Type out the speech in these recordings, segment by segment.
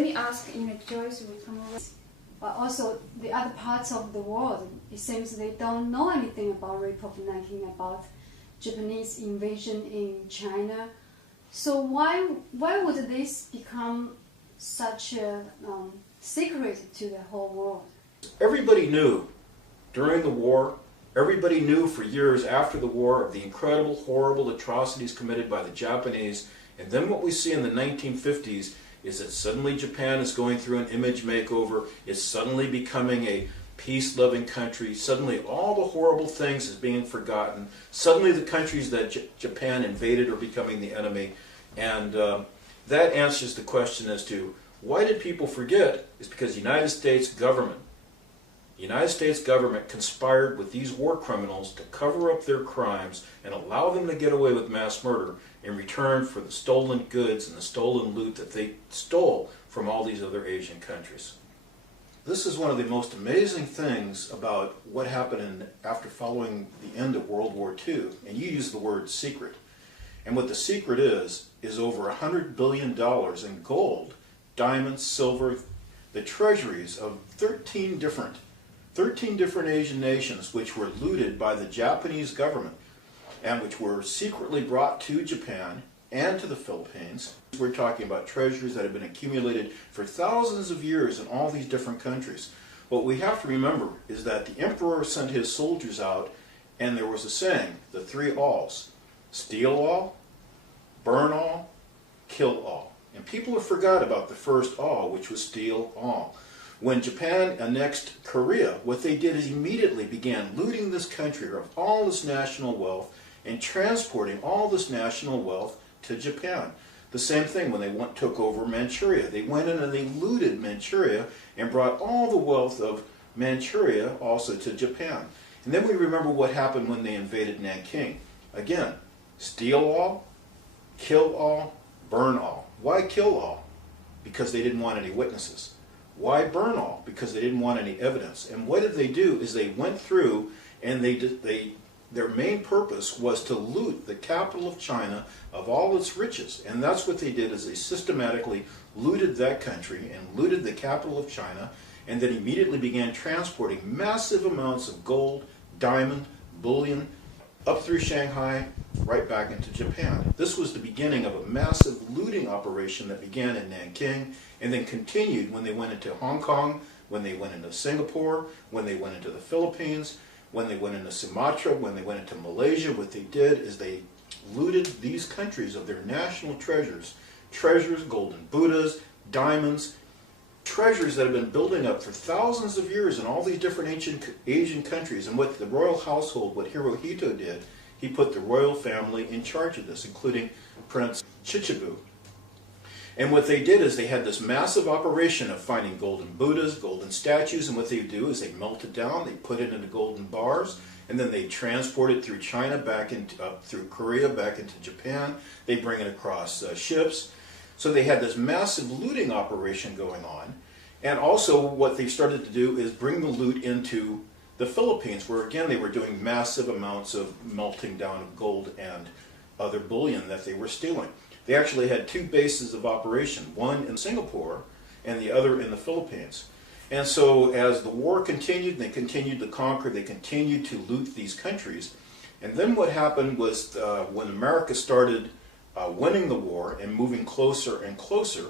let me ask, Joyce will come over. But also the other parts of the world, it seems they don't know anything about rape of Nanking, about Japanese invasion in China. So why would this become such a secret to the whole world? Everybody knew during the war, everybody knew for years after the war of the incredible, horrible atrocities committed by the Japanese. And then what we see in the 1950s is that suddenly Japan is going through an image makeover, it's suddenly becoming a peace-loving country, suddenly all the horrible things is being forgotten, suddenly the countries that Japan invaded are becoming the enemy, and that answers the question as to why did people forget. Is because the United States government conspired with these war criminals to cover up their crimes and allow them to get away with mass murder in return for the stolen goods and the stolen loot that they stole from all these other Asian countries. This is one of the most amazing things about what happened after following the end of World War II, and you use the word secret. And what the secret is over $100 billion in gold, diamonds, silver, the treasuries of 13 different Asian nations which were looted by the Japanese government and which were secretly brought to Japan and to the Philippines. We're talking about treasures that have been accumulated for thousands of years in all these different countries. What we have to remember is that the emperor sent his soldiers out, and there was a saying, the three alls: steal all, burn all, kill all. And people have forgot about the first all, which was steal all. When Japan annexed Korea, what they did is immediately began looting this country of all this national wealth and transporting all this national wealth to Japan. The same thing when they took over Manchuria. They went in and they looted Manchuria and brought all the wealth of Manchuria also to Japan. And then we remember what happened when they invaded Nanking. Again, steal all, kill all, burn all. Why kill all? Because they didn't want any witnesses. Why burn all? Because they didn't want any evidence. And what did they do is they went through and their main purpose was to loot the capital of China of all its riches. And that's what they did, is they systematically looted that country and looted the capital of China, and then immediately began transporting massive amounts of gold, diamond, bullion, up through Shanghai, right back into Japan. This was the beginning of a massive looting operation that began in Nanking and then continued when they went into Hong Kong, when they went into Singapore, when they went into the Philippines, when they went into Sumatra, when they went into Malaysia. What they did is they looted these countries of their national treasures, golden Buddhas, diamonds, treasures that have been building up for thousands of years in all these different ancient Asian countries. And what the royal household, what Hirohito did, he put the royal family in charge of this, including Prince Chichibu. And what they did is they had this massive operation of finding golden Buddhas, golden statues, and what they do is they melt it down, they put it into golden bars, and then they transport it through China, back into, through Korea, back into Japan. They bring it across ships. So they had this massive looting operation going on. And also what they started to do is bring the loot into the Philippines, where again they were doing massive amounts of melting down of gold and other bullion that they were stealing. They actually had two bases of operation, one in Singapore and the other in the Philippines. And so as the war continued, they continued to conquer, they continued to loot these countries. And then what happened was when America started winning the war and moving closer and closer,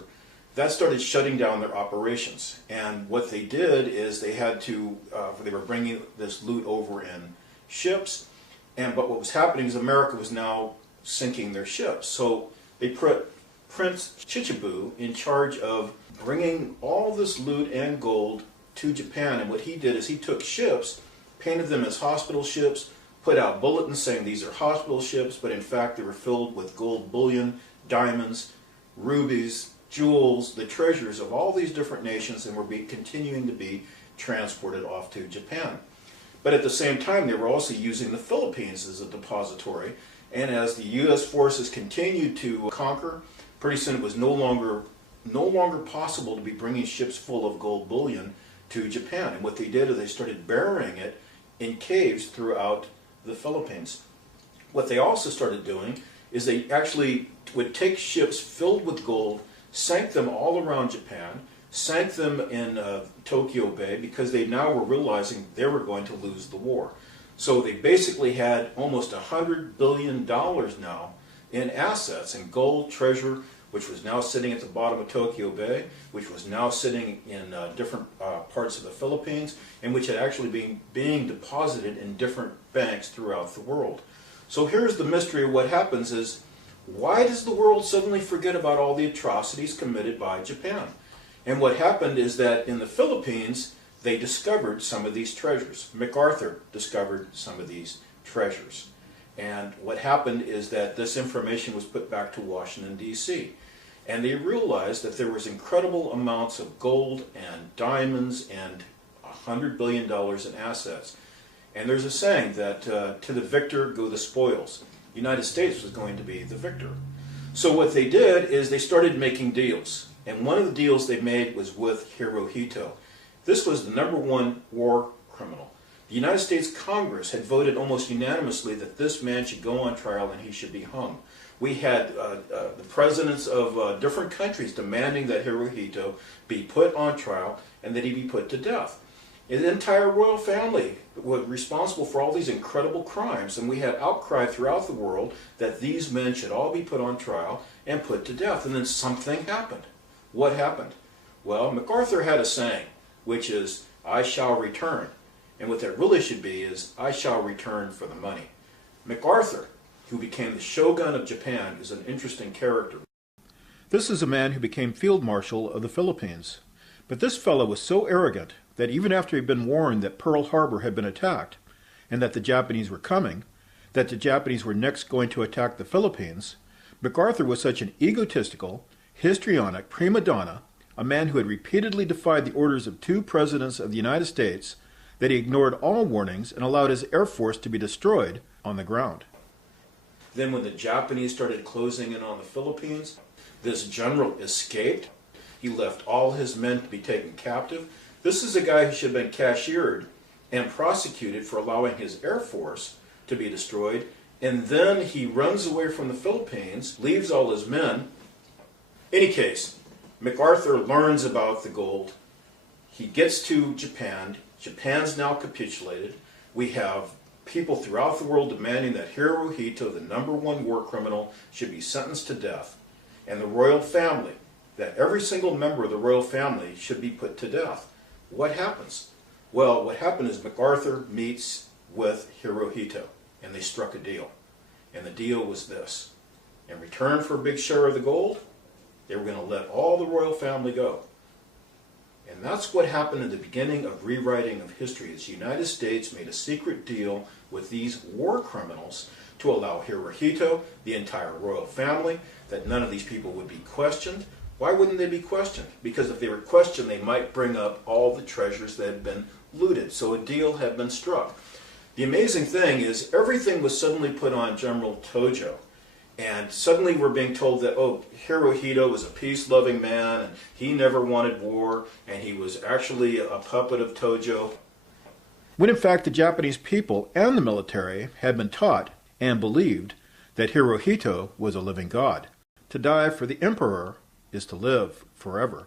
that started shutting down their operations. And what they did is they had to, they were bringing this loot over in ships, but what was happening is America was now sinking their ships. So they put Prince Chichibu in charge of bringing all this loot and gold to Japan. And what he did is he took ships, painted them as hospital ships, put out bulletins saying these are hospital ships, but in fact they were filled with gold bullion, diamonds, rubies, jewels, the treasures of all these different nations, and were continuing to be transported off to Japan. But at the same time, they were also using the Philippines as a depository, and as the U.S. forces continued to conquer, pretty soon it was no longer possible to be bringing ships full of gold bullion to Japan. And what they did is they started burying it in caves throughout the Philippines. What they also started doing is they actually would take ships filled with gold, sank them all around Japan, sank them in Tokyo Bay, because they now were realizing they were going to lose the war. So they basically had almost $100 billion now in assets, in gold, treasure, which was now sitting at the bottom of Tokyo Bay, which was now sitting in different parts of the Philippines, and which had actually being deposited in different banks throughout the world. So here's the mystery of what happens is, why does the world suddenly forget about all the atrocities committed by Japan? And what happened is that in the Philippines, they discovered some of these treasures. MacArthur discovered some of these treasures. And what happened is that this information was put back to Washington, D.C. And they realized that there was incredible amounts of gold and diamonds and $100 billion in assets. And there's a saying that to the victor go the spoils. The United States was going to be the victor. So what they did is they started making deals. And one of the deals they made was with Hirohito. This was the #1 war criminal. The United States Congress had voted almost unanimously that this man should go on trial and he should be hung. We had the presidents of different countries demanding that Hirohito be put on trial and that he be put to death. And the entire royal family was responsible for all these incredible crimes, and we had outcry throughout the world that these men should all be put on trial and put to death. And then something happened. What happened? Well, MacArthur had a saying, which is, "I shall return." And what that really should be is, "I shall return for the money." MacArthur, who became the shogun of Japan, is an interesting character. This is a man who became field marshal of the Philippines. But this fellow was so arrogant that even after he'd been warned that Pearl Harbor had been attacked, and that the Japanese were coming, that the Japanese were next going to attack the Philippines, MacArthur was such an egotistical, histrionic prima donna, a man who had repeatedly defied the orders of 2 presidents of the United States, that he ignored all warnings and allowed his air force to be destroyed on the ground. Then when the Japanese started closing in on the Philippines, this general escaped. He left all his men to be taken captive. This is a guy who should have been cashiered and prosecuted for allowing his air force to be destroyed. And then he runs away from the Philippines, leaves all his men. In any case, MacArthur learns about the gold. He gets to Japan. Japan's now capitulated. We have people throughout the world demanding that Hirohito, the #1 war criminal, should be sentenced to death. And the royal family, that every single member of the royal family should be put to death. What happens? Well, what happened is MacArthur meets with Hirohito, and they struck a deal. And the deal was this. In return for a big share of the gold, they were going to let all the royal family go. And that's what happened in the beginning of rewriting of history. The United States made a secret deal with these war criminals to allow Hirohito, the entire royal family, that none of these people would be questioned. Why wouldn't they be questioned? Because if they were questioned, they might bring up all the treasures that had been looted. So a deal had been struck. The amazing thing is everything was suddenly put on General Tojo. And suddenly we're being told that, oh, Hirohito was a peace-loving man, and he never wanted war, and he was actually a puppet of Tojo. When in fact the Japanese people and the military had been taught and believed that Hirohito was a living god. To die for the emperor is to live forever.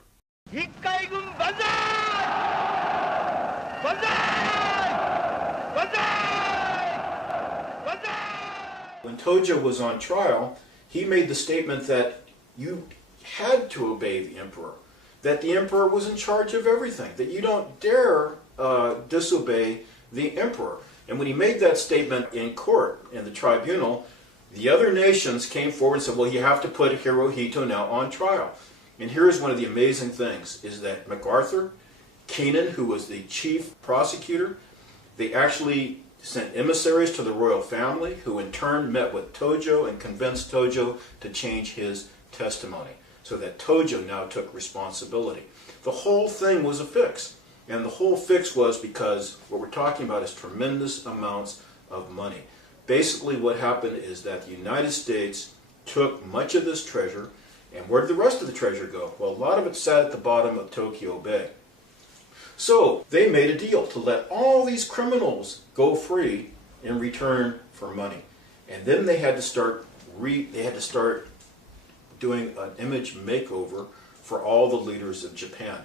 When Tojo was on trial, he made the statement that you had to obey the emperor, that the emperor was in charge of everything, that you don't dare disobey the emperor. And when he made that statement in court, in the tribunal, the other nations came forward and said, well, you have to put Hirohito now on trial. And here's one of the amazing things, is that MacArthur, Keenan, who was the chief prosecutor, they actually sent emissaries to the royal family, who in turn met with Tojo and convinced Tojo to change his testimony, so that Tojo now took responsibility. The whole thing was a fix. And the whole fix was because what we're talking about is tremendous amounts of money. Basically what happened is that the United States took much of this treasure, and where did the rest of the treasure go? Well, a lot of it sat at the bottom of Tokyo Bay. So they made a deal to let all these criminals go free in return for money. And then they had to start doing an image makeover for all the leaders of Japan.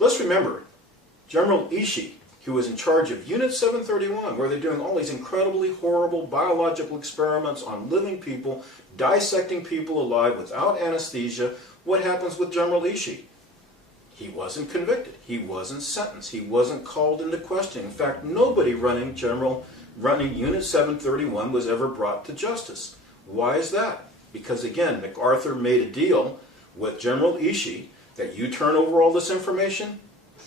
Let's remember, General Ishii, who was in charge of Unit 731, where they're doing all these incredibly horrible biological experiments on living people, dissecting people alive without anesthesia. What happens with General Ishii? He wasn't convicted. He wasn't sentenced. He wasn't called into questioning. In fact, nobody running Unit 731 was ever brought to justice. Why is that? Because again, MacArthur made a deal with General Ishii that you turn over all this information,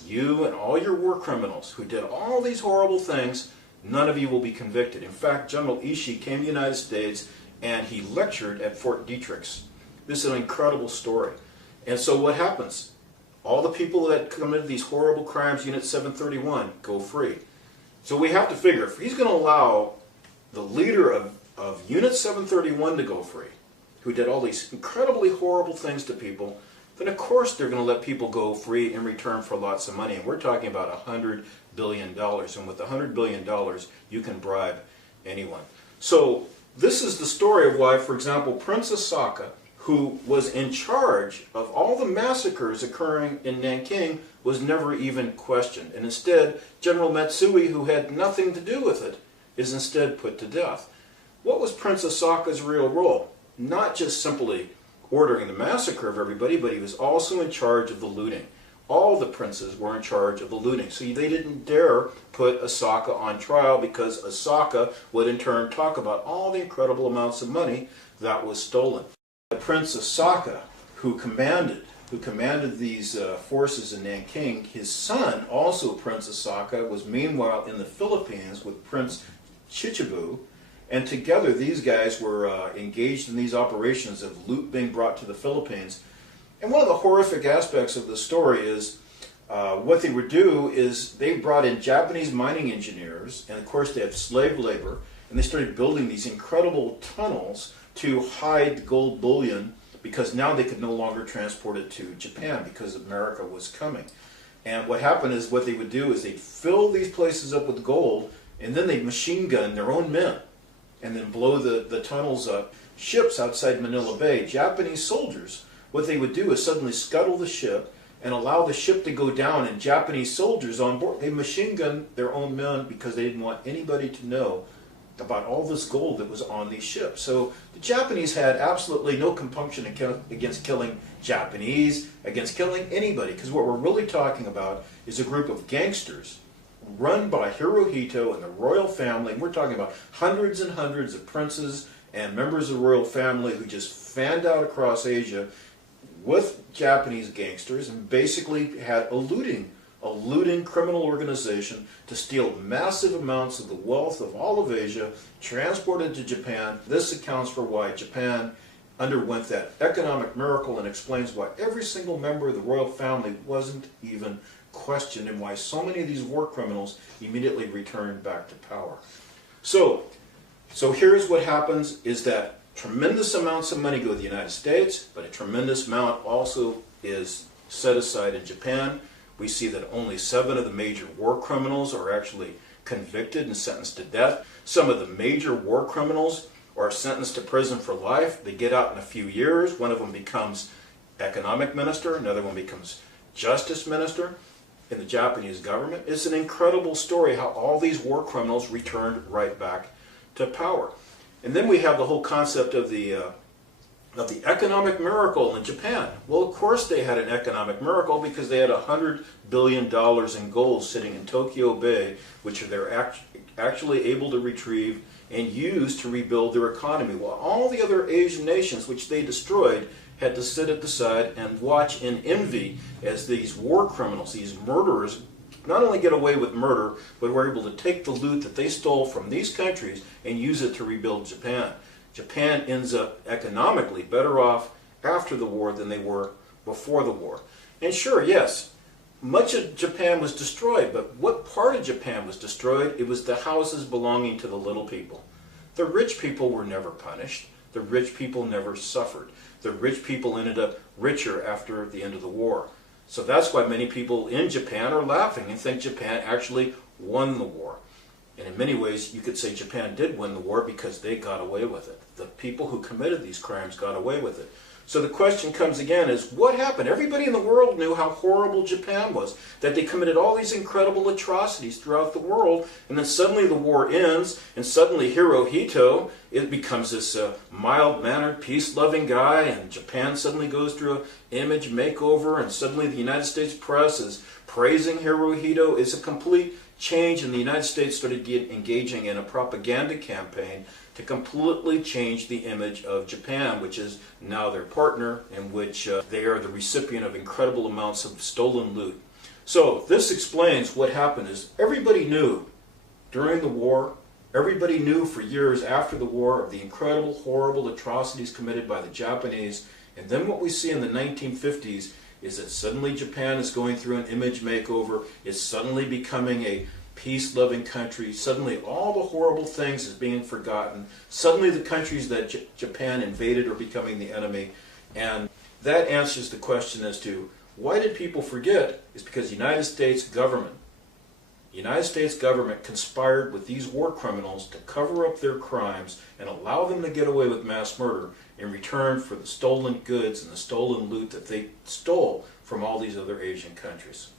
you and all your war criminals who did all these horrible things, none of you will be convicted. In fact, General Ishii came to the United States and he lectured at Fort Detrick's. This is an incredible story. And so what happens? All the people that committed these horrible crimes, Unit 731, go free. So we have to figure, if he's going to allow the leader of Unit 731 to go free, who did all these incredibly horrible things to people, then of course they're going to let people go free in return for lots of money. And we're talking about $100 billion. And with $100 billion, you can bribe anyone. So this is the story of why, for example, Princess Saka, who was in charge of all the massacres occurring in Nanking, was never even questioned. And instead, General Matsui, who had nothing to do with it, is instead put to death. What was Princess Saka's real role? Not just simply ordering the massacre of everybody, but he was also in charge of the looting. All the princes were in charge of the looting. So they didn't dare put Asaka on trial because Asaka would in turn talk about all the incredible amounts of money that was stolen. Princess Saka, who commanded these forces in Nanking, his son, also Prince Asaka, was meanwhile in the Philippines with Prince Chichibu, and together these guys were engaged in these operations of loot being brought to the Philippines. And one of the horrific aspects of the story is what they would do is they brought in Japanese mining engineers, and of course they had slave labor, and they started building these incredible tunnels to hide gold bullion, because now they could no longer transport it to Japan because America was coming. And what happened is, what they would do is they'd fill these places up with gold, and then they'd machine gun their own men and then blow the tunnels up. Ships outside Manila Bay, Japanese soldiers, what they would do is suddenly scuttle the ship and allow the ship to go down, and Japanese soldiers on board, they machine gun their own men because they didn't want anybody to know about all this gold that was on these ships. So the Japanese had absolutely no compunction against killing Japanese, against killing anybody, because what we're really talking about is a group of gangsters run by Hirohito and the royal family. And we're talking about hundreds and hundreds of princes and members of the royal family who just fanned out across Asia with Japanese gangsters and basically had a looting criminal organization to steal massive amounts of the wealth of all of Asia, transported to Japan. This accounts for why Japan underwent that economic miracle and explains why every single member of the royal family wasn't even questioned, and why so many of these war criminals immediately returned back to power. So here's what happens, is that tremendous amounts of money go to the United States, but a tremendous amount also is set aside in Japan. We see that only 7 of the major war criminals are actually convicted and sentenced to death. Some of the major war criminals are sentenced to prison for life. They get out in a few years. One of them becomes economic minister. Another one becomes justice minister in the Japanese government. It's an incredible story how all these war criminals returned right back to power. And then we have the whole concept of the economic miracle in Japan. Well, of course they had an economic miracle, because they had $100 billion in gold sitting in Tokyo Bay, which they're actually able to retrieve and use to rebuild their economy, while all the other Asian nations, which they destroyed, had to sit at the side and watch in envy as these war criminals, these murderers, not only get away with murder, but were able to take the loot that they stole from these countries and use it to rebuild Japan. Japan ends up economically better off after the war than they were before the war. And sure, yes, much of Japan was destroyed, but what part of Japan was destroyed? It was the houses belonging to the little people. The rich people were never punished. The rich people never suffered. The rich people ended up richer after the end of the war. So that's why many people in Japan are laughing and think Japan actually won the war. And in many ways, you could say Japan did win the war because they got away with it. The people who committed these crimes got away with it. So the question comes again is, what happened? Everybody in the world knew how horrible Japan was, that they committed all these incredible atrocities throughout the world, and then suddenly the war ends, and suddenly Hirohito, it becomes this mild-mannered, peace-loving guy, and Japan suddenly goes through an image makeover, and suddenly the United States press is praising Hirohito. It's a complete change, and the United States started engaging in a propaganda campaign to completely change the image of Japan, which is now their partner, in which they are the recipient of incredible amounts of stolen loot. So this explains what happened is everybody knew during the war, everybody knew for years after the war of the incredible, horrible atrocities committed by the Japanese. And then what we see in the 1950s is that suddenly Japan is going through an image makeover, it's suddenly becoming a peace-loving country, suddenly all the horrible things is being forgotten, suddenly the countries that Japan invaded are becoming the enemy, and that answers the question as to why did people forget. Is because the United States government conspired with these war criminals to cover up their crimes and allow them to get away with mass murder in return for the stolen goods and the stolen loot that they stole from all these other Asian countries.